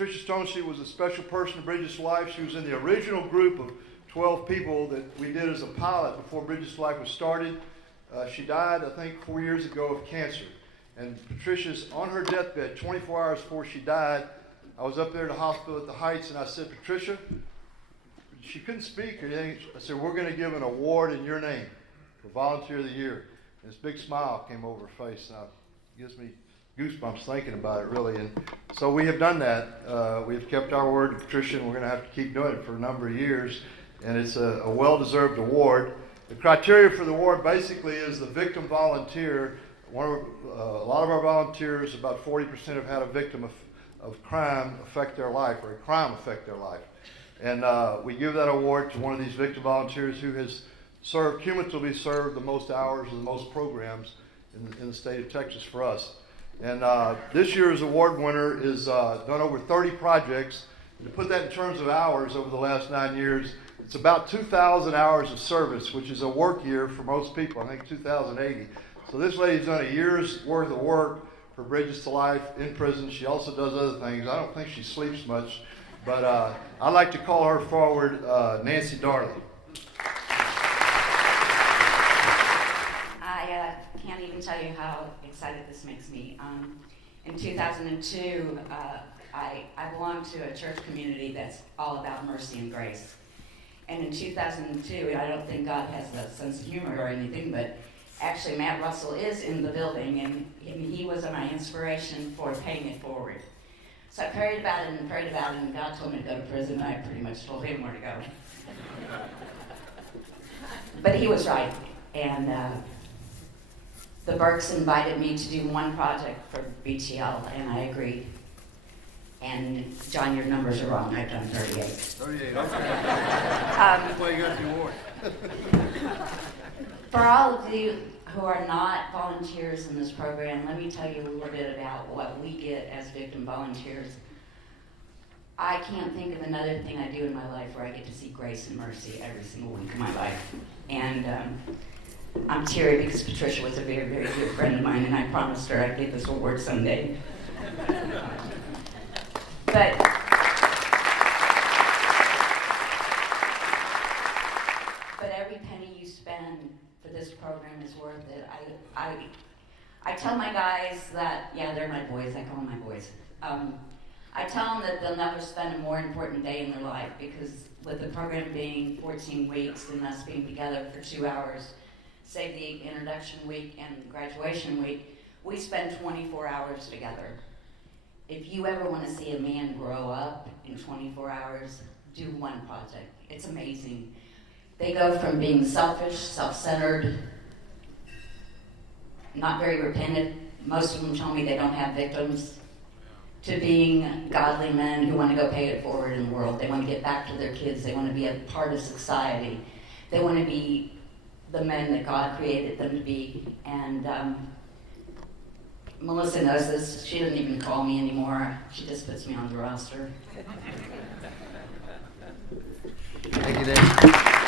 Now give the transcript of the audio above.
Patricia Stonestreet was a special person in Bridges to Life. She was in the original group of 12 people that we did as a pilot before Bridges to Life was started. She died, I think, 4 years ago of cancer. And Patricia's on her deathbed 24 hours before she died. I was up there at the hospital at the Heights, and I said, Patricia, she couldn't speak or anything. I said, we're going to give an award in your name for Volunteer of the Year. And this big smile came over her face. Now, it gives me goosebumps thinking about it, really. And so we have done that. We have kept our word to Patricia, and we're going to have to keep doing it for a number of years. And it's a well-deserved award. The criteria for the award basically is the victim volunteer. A lot of our volunteers, about 40% have had a victim of crime affect their life, or a crime affect their life. And we give that award to one of these victim volunteers who has cumulatively served the most hours and the most programs in the state of Texas for us. And this year's award winner is done over 30 projects. And to put that in terms of hours over the last 9 years, it's about 2,000 hours of service, which is a work year for most people, I think 2,080. So this lady's done a year's worth of work for Bridges to Life in prison. She also does other things. I don't think she sleeps much, but I'd like to call her forward, Nancy Darley. I can't even tell you how excited this makes me. In 2002, I belonged to a church community that's all about mercy and grace. And in 2002, I don't think God has a sense of humor or anything, but actually Matt Russell is in the building, and he was my inspiration for paying it forward. So I prayed about it, and God told me to go to prison, and I pretty much told him where to go. But he was right, and the Burks invited me to do one project for BTL, and I agreed. And John, your numbers are wrong. I've done 38. 38, okay. That's why you got the award. For all of you who are not volunteers in this program, let me tell you a little bit about what we get as victim volunteers. I can't think of another thing I do in my life where I get to see grace and mercy every single week of my life. And I'm teary because Patricia was a very, very good friend of mine, and I promised her I'd get this award someday. But every penny you spend for this program is worth it. I tell my guys that, yeah, they're my boys. I call them my boys. I tell them that they'll never spend a more important day in their life, because with the program being 14 weeks and us being together for 2 hours, save the introduction week and graduation week, we spend 24 hours together. If you ever want to see a man grow up in 24 hours, do one project. It's amazing. They go from being selfish, self-centered, not very repentant. Most of them tell me they don't have victims, to being godly men who want to go pay it forward in the world. They want to get back to their kids. They want to be a part of society. They want to be the men that God created them to be. And Melissa knows this. She doesn't even call me anymore. She just puts me on the roster. Thank you, Dave.